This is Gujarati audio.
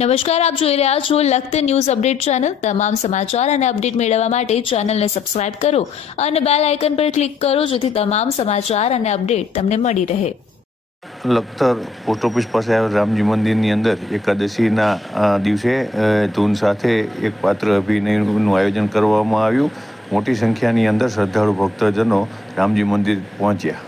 નમસ્કાર, આપ જોઈ રહ્યા છો લખત ન્યૂઝ અપડેટ ચેનલ. તમામ સમાચાર અને અપડેટ મેળવવા માટે ચેનલને સબસ્ક્રાઇબ કરો અને બેલ આઇકન પર ક્લિક કરો જેથી તમામ સમાચાર અને અપડેટ તમને મળી રહે. લખતર પોસ્ટ ઓફિસ પાસે આવેલ રામજી મંદિરની અંદર એકાદશીના દિવસે ધૂન સાથે એક પાત્ર અભિનયનું આયોજન કરવામાં આવ્યું. મોટી સંખ્યાની અંદર શ્રદ્ધાળુ ભક્તજનો રામજી મંદિર પહોંચ્યા.